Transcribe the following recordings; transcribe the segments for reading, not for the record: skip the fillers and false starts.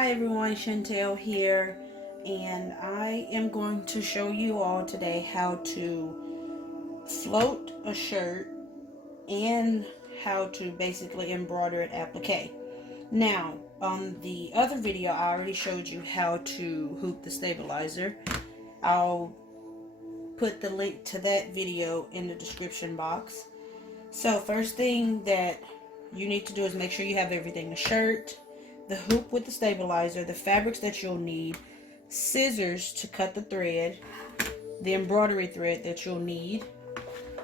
Hi everyone, Chantel here, and I am going to show you all today how to float a shirt and how to basically embroider an applique. Now, on the other video, I already showed you how to hoop the stabilizer. I'll put the link to that video in the description box. So first thing that you need to do is make sure you have everything: the shirt, the hoop with the stabilizer, the fabrics that you'll need, scissors to cut the thread, the embroidery thread that you'll need,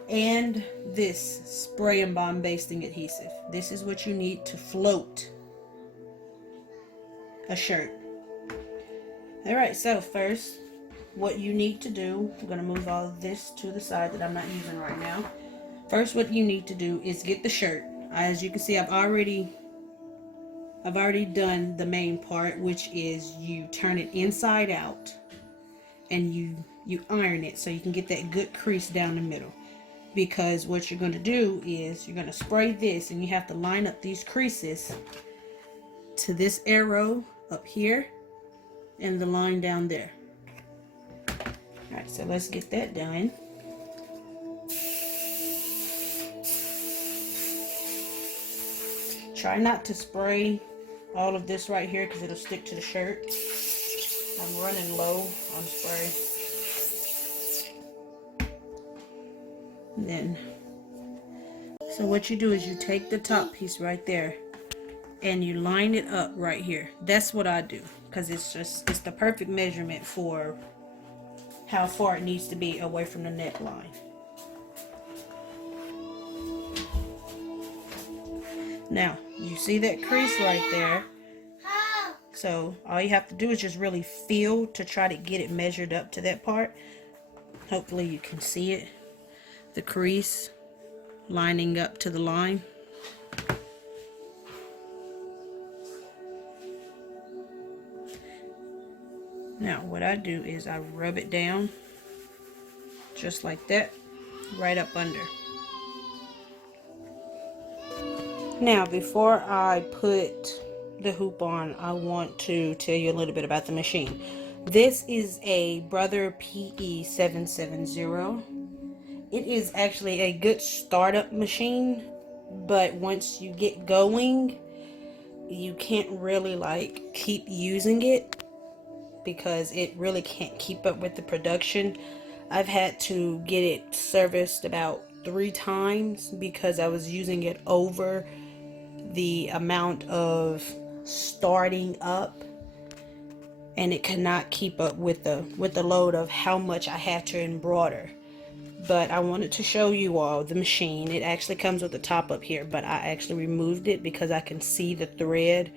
and this spray and bond basting adhesive. This is what you need to float a shirt. Alright, so first what you need to do, I'm going to move all of this to the side that I'm not using right now. First, what you need to do is get the shirt. As you can see, I've already done the main part, which is you turn it inside out and you iron it so you can get that good crease down the middle. Because what you're going to do is you're going to spray this, and you have to line up these creases to this arrow up here and the line down there. Alright, so let's get that done. Try not to spray all of this right here because it'll stick to the shirt. I'm running low on spray. And then, so what you do is you take the top piece right there and you line it up right here. That's what I do because it's the perfect measurement for how far it needs to be away from the neckline. Now, you see that crease right there. So all you have to do is just really feel to try to get it measured up to that part. Hopefully you can see it. The crease lining up to the line. Now what I do is I rub it down just like that, right up under. Now, before I put the hoop on, I want to tell you a little bit about the machine. This is a Brother PE800. It is actually a good startup machine, but once you get going, you can't really keep using it because it really can't keep up with the production. I've had to get it serviced about 3 times because I was using it over the amount of starting up, and it cannot keep up with the load of how much I have to embroider. But I wanted to show you all the machine. It actually comes with the top up here, but I actually removed it because I can see the thread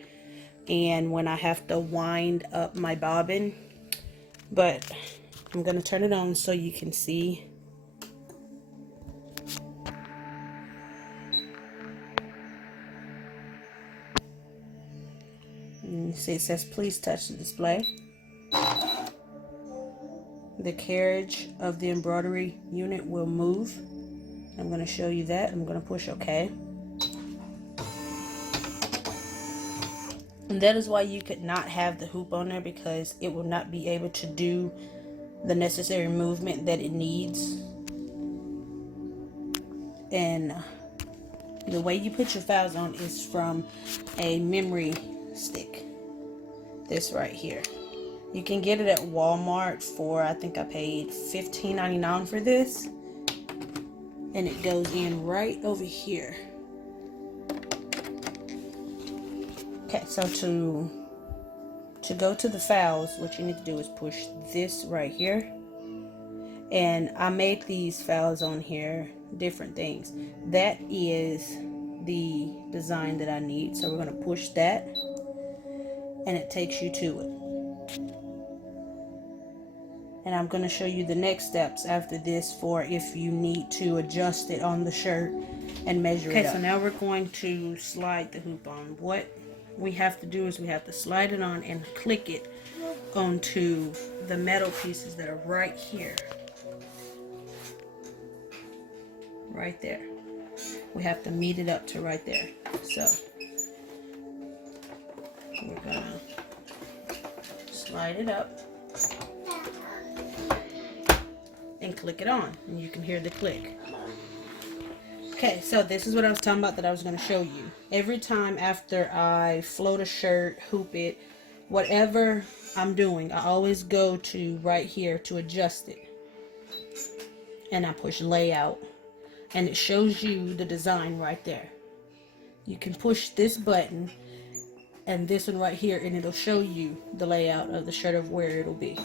and when I have to wind up my bobbin. But I'm gonna turn it on so you can see. You see it says please touch the display. The carriage of the embroidery unit will move. I'm going to show you that. I'm going to push OK. And that is why you could not have the hoop on there, because it will not be able to do the necessary movement that it needs. And the way you put your files on is from a memory stick. This right here. You can get it at Walmart for, I think I paid $15.99 for this. And it goes in right over here. Okay, so to go to the files, what you need to do is push this right here. And I made these files on here, different things. That is the design that I need. So we're going to push that, and it takes you to it. And I'm going to show you the next steps after this for if you need to adjust it on the shirt and measure it up. Okay, so now we're going to slide the hoop on. What we have to do is we have to slide it on and click it onto the metal pieces that are right here. Right there. We have to meet it up to right there. So we're gonna slide it up and click it on, and you can hear the click. Okay, so this is what I was talking about that I was going to show you. Every time after I float a shirt, hoop it, whatever I'm doing, I always go to right here to adjust it. And I push layout, and it shows you the design right there. You can push this button and this one right here, and it'll show you the layout of the shirt of where it'll be.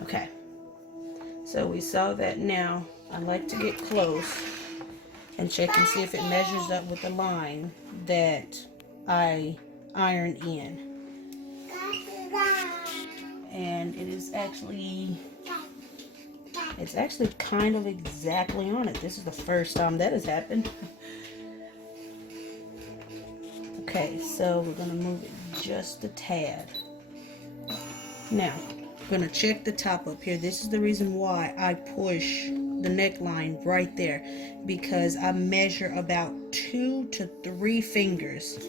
Okay, so we saw that. Now I like to get close and check and see if it measures up with the line that I ironed in. And it is actually, it's actually kind of exactly on it. This is the first time that has happened. Okay, so we're going to move it just a tad. Now, I'm going to check the top up here. This is the reason why I push the neckline right there, because I measure about 2 to 3 fingers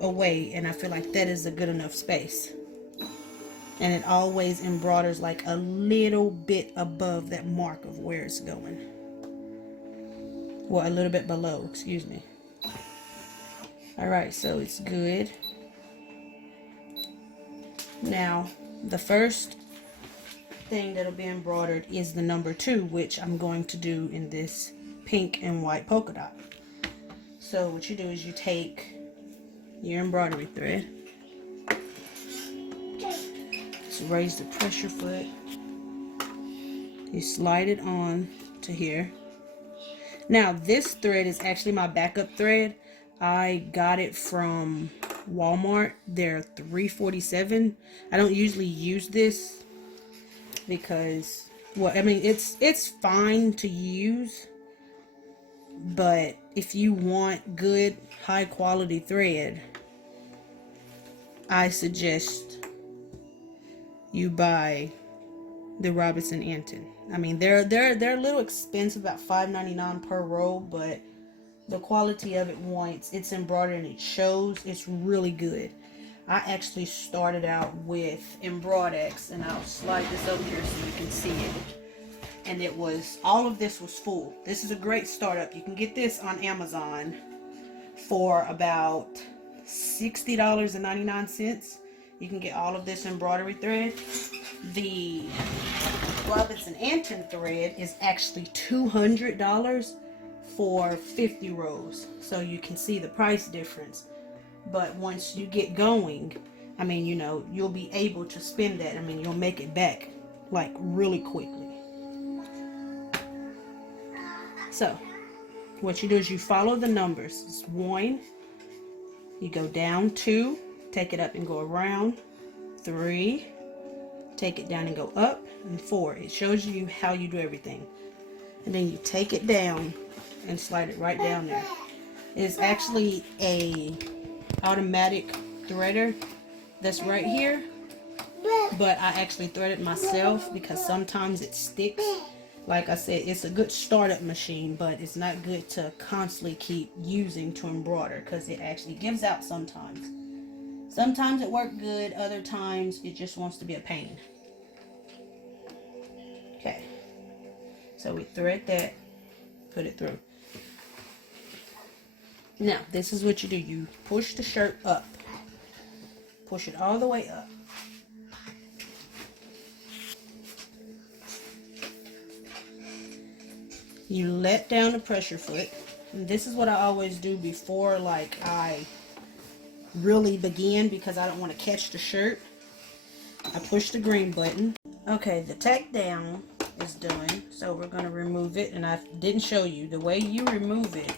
away, and I feel like that is a good enough space. And it always embroiders like a little bit above that mark of where it's going. Well, a little bit below, excuse me. Alright, so it's good. Now, the first thing that'll be embroidered is the number 2, which I'm going to do in this pink and white polka dot. So what you do is you take your embroidery thread, just raise the pressure foot, you slide it on to here. Now this thread is actually my backup thread. I got it from Walmart. They're $3.47. I don't usually use this because, well, I mean, it's fine to use, but if you want good high quality thread, I suggest you buy the Robinson Anton. I mean, they're a little expensive, about $5.99 per roll, but the quality of it, once it's embroidered and it shows, it's really good. I actually started out with embroidered, and I'll slide this over here so you can see it. And it was, all of this was full. This is a great startup. You can get this on Amazon for about $60.99. You can get all of this embroidery thread. The Robinson Anton thread is actually $200 for 50 rows. So you can see the price difference. But once you get going, I mean, you know, you'll be able to spend that. I mean, you'll make it back like really quickly. So what you do is you follow the numbers. It's 1, you go down 2, take it up and go around, 3, take it down and go up, and 4. It shows you how you do everything. And then you take it down and slide it right down there. It's actually a automatic threader that's right here, but I actually thread it myself because sometimes it sticks. Like I said, it's a good startup machine, but it's not good to constantly keep using to embroider because it actually gives out sometimes. Sometimes it works good, other times it just wants to be a pain. Okay, so we thread that, put it through. Now, this is what you do. You push the shirt up. Push it all the way up. You let down the pressure foot. And this is what I always do before, like, I really begin, because I don't want to catch the shirt. I push the green button. Okay, the tack down is done. So we're going to remove it. And I didn't show you. The way you remove it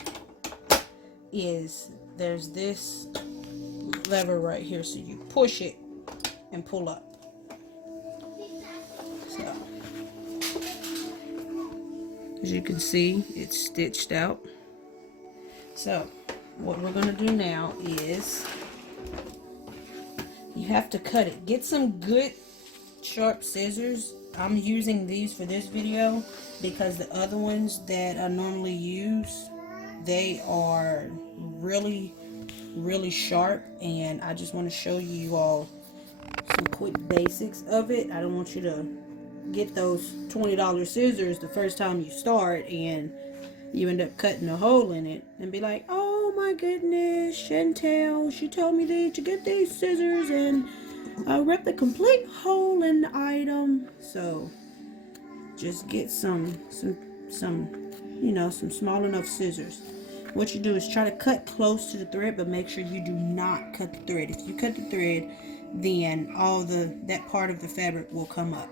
is there's this lever right here, so you push it and pull up. So as you can see, it's stitched out. So what we're going to do now is you have to cut it. Get some good sharp scissors. I'm using these for this video because the other ones that I normally use, they are really sharp, and I just want to show you all some quick basics of it. I don't want you to get those $20 scissors the first time you start and you end up cutting a hole in it and be like, oh my goodness, Chantel, she told me to get these scissors and I ripped a complete hole in the item. So just get some you know, some small enough scissors. What you do is try to cut close to the thread, but make sure you do not cut the thread. If you cut the thread, then all that part of the fabric will come up.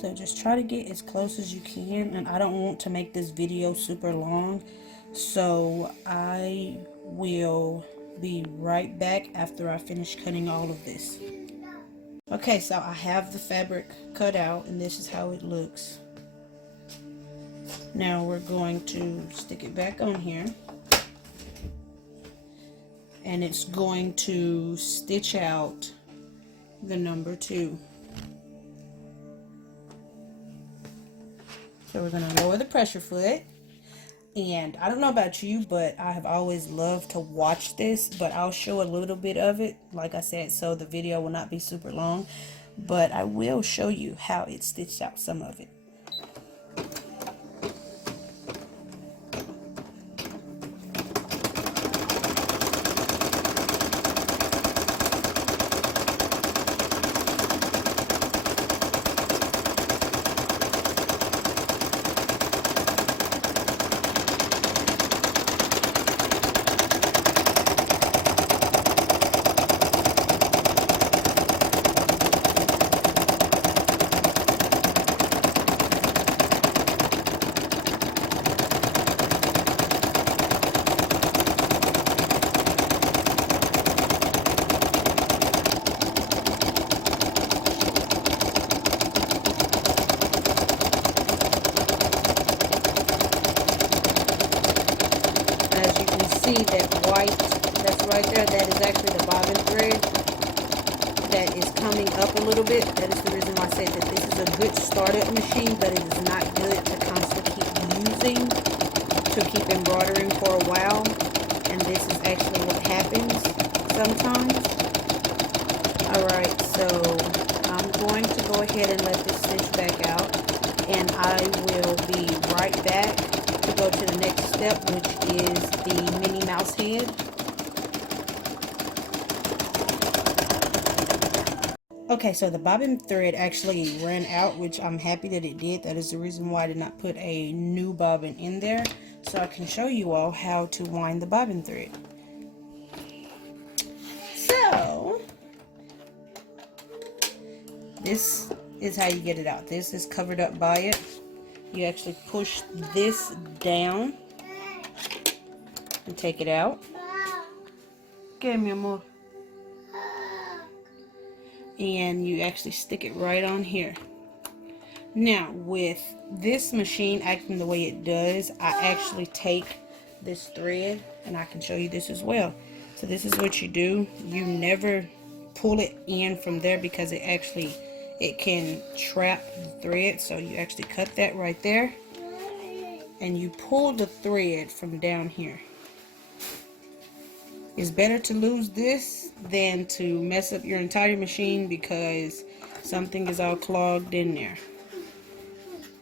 So just try to get as close as you can, and I don't want to make this video super long, so I will be right back after I finish cutting all of this. Okay, so I have the fabric cut out, and this is how it looks. Now we're going to stick it back on here, and it's going to stitch out the number 2. So we're going to lower the pressure foot, and I don't know about you, but I have always loved to watch this, but I'll show a little bit of it, like I said, so the video will not be super long, but I will show you how it stitched out some of it. See that white that's right there, that is actually the bobbin thread that is coming up a little bit. That is the reason why I said that this is a good startup machine, but it is not good to constantly keep using to keep embroidering for a while, and this is actually what happens sometimes. Alright, so I'm going to go ahead and let this stitch back out, and I will be right back to go to the next step, which is the Minnie Mouse head. Okay, so the bobbin thread actually ran out, which I'm happy that it did. That is the reason why I did not put a new bobbin in there, so I can show you all how to wind the bobbin thread. So this is how you get it out. This is covered up by it. You actually push this down and take it out. Give me more. And you actually stick it right on here. Now with this machine acting the way it does, I actually take this thread, and I can show you this as well. So this is what you do. You never pull it in from there because it can trap the thread. So you actually cut that right there, and you pull the thread from down here. It's better to lose this than to mess up your entire machine because something is all clogged in there.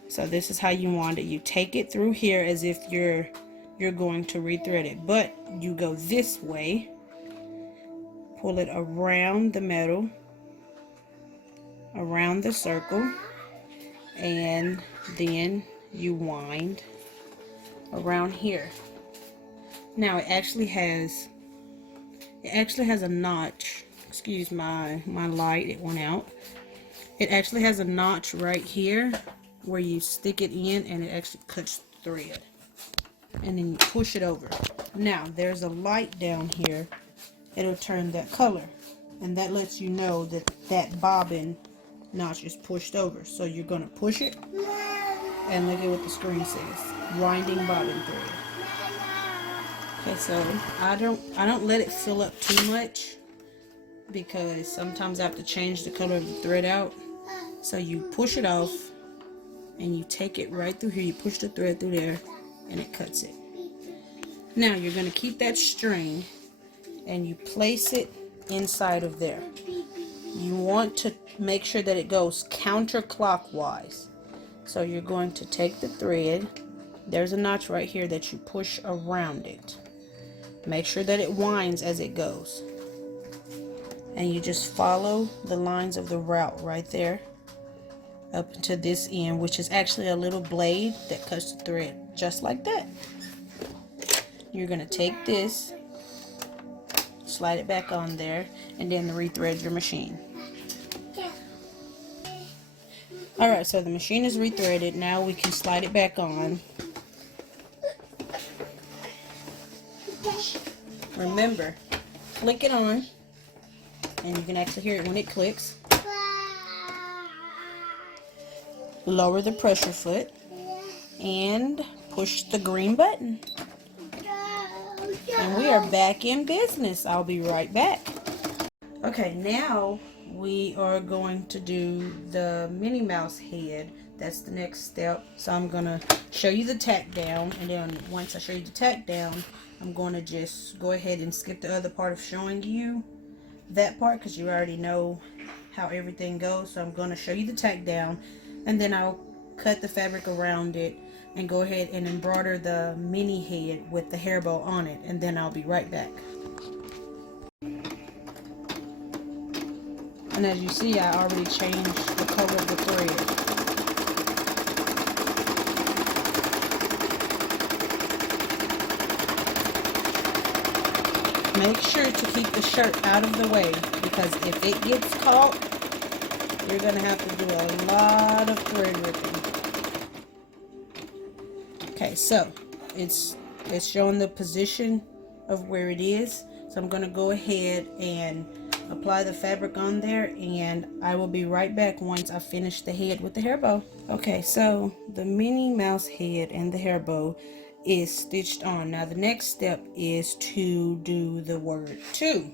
So this is how you wind it. You take it through here as if you're going to rethread it, but you go this way, pull it around the metal, around the circle, and then you wind around here. Now it actually has a notch. Excuse my light, it went out. It actually has a notch right here where you stick it in, and it actually cuts the thread, and then you push it over. Now there's a light down here, it'll turn that color, and that lets you know that that bobbin notch is pushed over. So you're going to push it, and look at what the screen says: winding bobbin thread. Okay, so I don't let it fill up too much because sometimes I have to change the color of the thread out. So you push it off and you take it right through here. You push the thread through there and it cuts it. Now you're going to keep that string and you place it inside of there. You want to make sure that it goes counterclockwise. So you're going to take the thread. There's a notch right here that you push around it. Make sure that it winds as it goes. And you just follow the lines of the route right there up to this end, which is actually a little blade that cuts the thread just like that. You're going to take this, slide it back on there, and then rethread your machine. Alright, so the machine is rethreaded. Now we can slide it back on. Remember, click it on, and you can actually hear it when it clicks. Lower the pressure foot and push the green button. And we are back in business. I'll be right back. Okay, now we are going to do the Minnie Mouse head. That's the next step. So I'm going to show you the tack down, and then once I show you the tack down, I'm going to just go ahead and skip the other part of showing you that part because you already know how everything goes. So I'm going to show you the tack down, and then I'll cut the fabric around it and go ahead and embroider the mini head with the hair bow on it, and then I'll be right back. And as you see, I already changed the color of the thread. Make sure to keep the shirt out of the way, because if it gets caught, you're going to have to do a lot of thread ripping. Okay, so it's showing the position of where it is. So I'm going to go ahead and apply the fabric on there, and I will be right back once I finish the head with the hair bow. Okay, so the Minnie Mouse head and the hair bow is stitched on. Now the next step is to do the word to.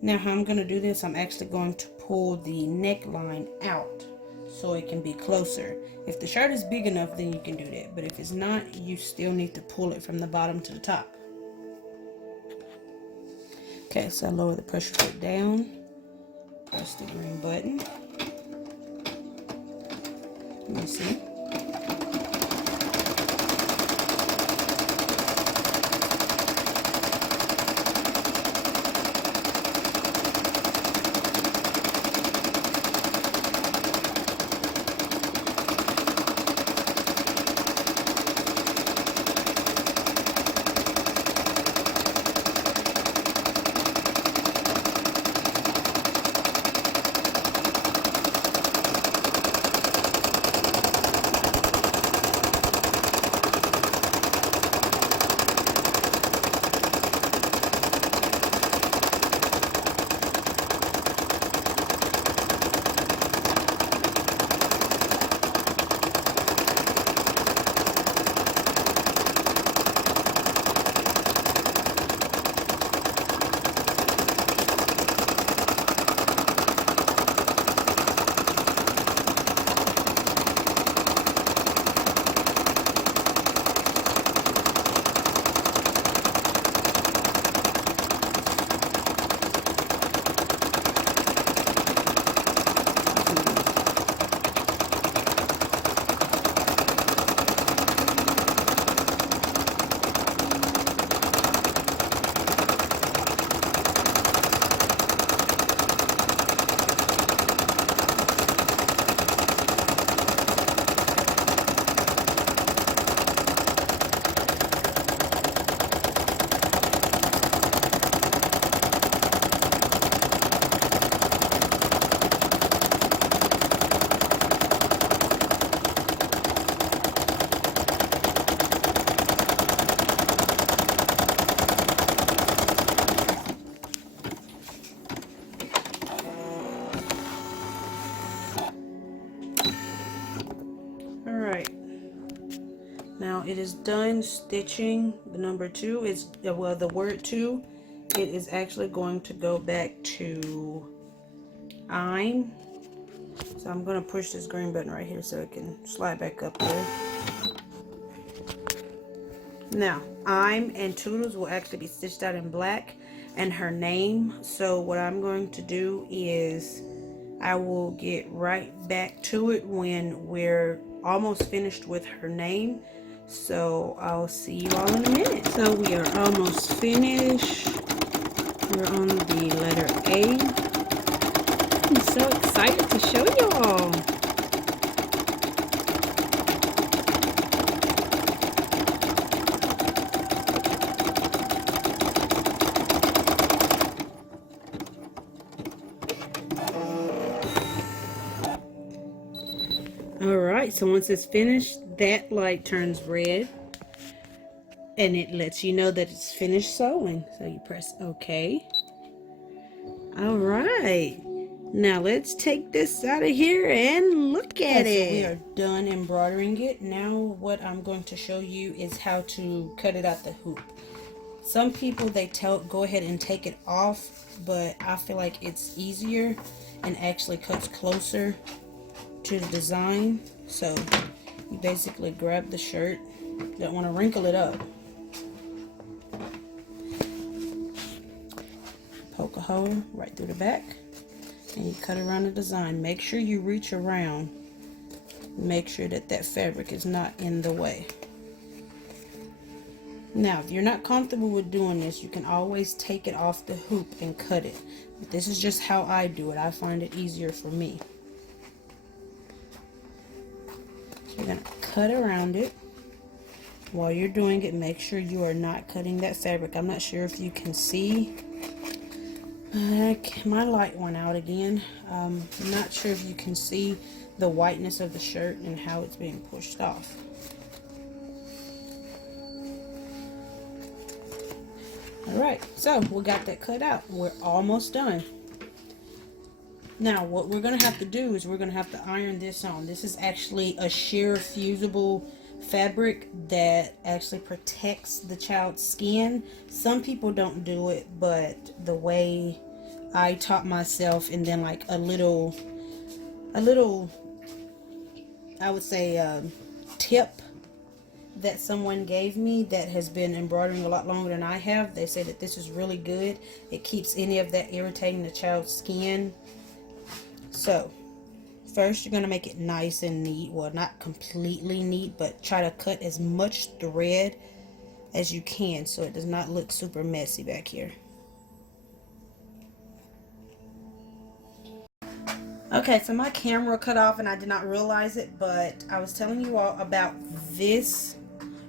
Now how I'm going to do this, I'm actually going to pull the neckline out so it can be closer. If the shirt is big enough, then you can do that, but if it's not, you still need to pull it from the bottom to the top. Okay, so I lower the pressure foot down, press the green button. Let me see. done stitching the number 2 is, well, the word 2, it is actually going to go back to I'm. So I'm going to push this green button right here so it can slide back up there. Now, I'm and Toodles will actually be stitched out in black, and her name. So what I'm going to do is I will get right back to it when we're almost finished with her name. So I'll see you all in a minute. So we are almost finished. We're on the letter A. I'm so excited to show y'all. Alright, so once it's finished, that light turns red and it lets you know that it's finished sewing. So you press OK. Alright, now let's take this out of here and look at it. So we are done embroidering it. Now what I'm going to show you is how to cut it out the hoop. Some people, they go ahead and take it off, but I feel like it's easier and actually cuts closer to the design. So you basically grab the shirt, don't want to wrinkle it up, poke a hole right through the back, and you cut around the design. Make sure you reach around, make sure that that fabric is not in the way. Now if you're not comfortable with doing this, you can always take it off the hoop and cut it, but this is just how I do it. I find it easier for me. You're going to cut around it. While you're doing it, make sure you are not cutting that fabric. I'm not sure if you can see. My light went out again. I'm not sure if you can see the whiteness of the shirt and how it's being pushed off. Alright, so we got that cut out. We're almost done. Now what we're going to have to do is we're going to have to iron this on. This is actually a sheer fusible fabric that actually protects the child's skin. Some people don't do it, but the way I taught myself, and then like a little I would say tip that someone gave me that has been embroidering a lot longer than I have. They say that this is really good. It keeps any of that irritating the child's skin. So first you're going to make it nice and neat. Well, not completely neat, but try to cut as much thread as you can so it does not look super messy back here. Okay, so my camera cut off and I did not realize it, but I was telling you all about this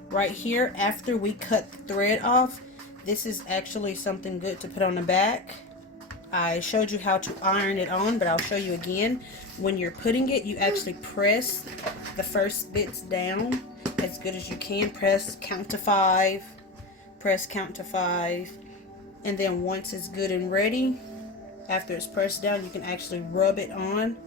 right here. After we cut the thread off, this is actually something good to put on the back. I showed you how to iron it on, but I'll show you again. When you're putting it, you actually press the first bits down as good as you can. Press count to 5, press count to 5, and then once it's good and ready, after it's pressed down, you can actually rub it on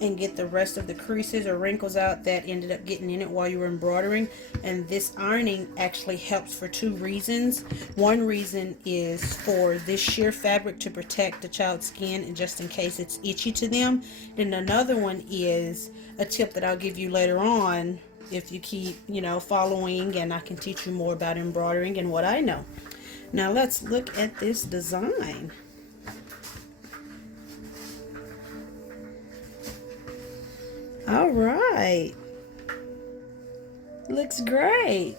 and get the rest of the creases or wrinkles out that ended up getting in it while you were embroidering. And this ironing actually helps for 2 reasons. One reason is for this sheer fabric to protect the child's skin, and just in case it's itchy to them. Then another one is a tip that I'll give you later on if you keep, following, and I can teach you more about embroidering and what I know. Now let's look at this design. All right, looks great.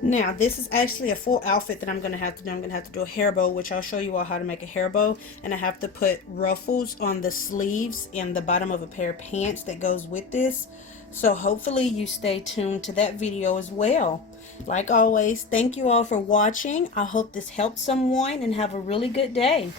Now this is actually a full outfit that I'm going to have to do. I'm going to have to do a hair bow, which I'll show you all how to make a hair bow, and I have to put ruffles on the sleeves and the bottom of a pair of pants that goes with this. So hopefully you stay tuned to that video as well. Like always, thank you all for watching. I hope this helped someone, and have a really good day.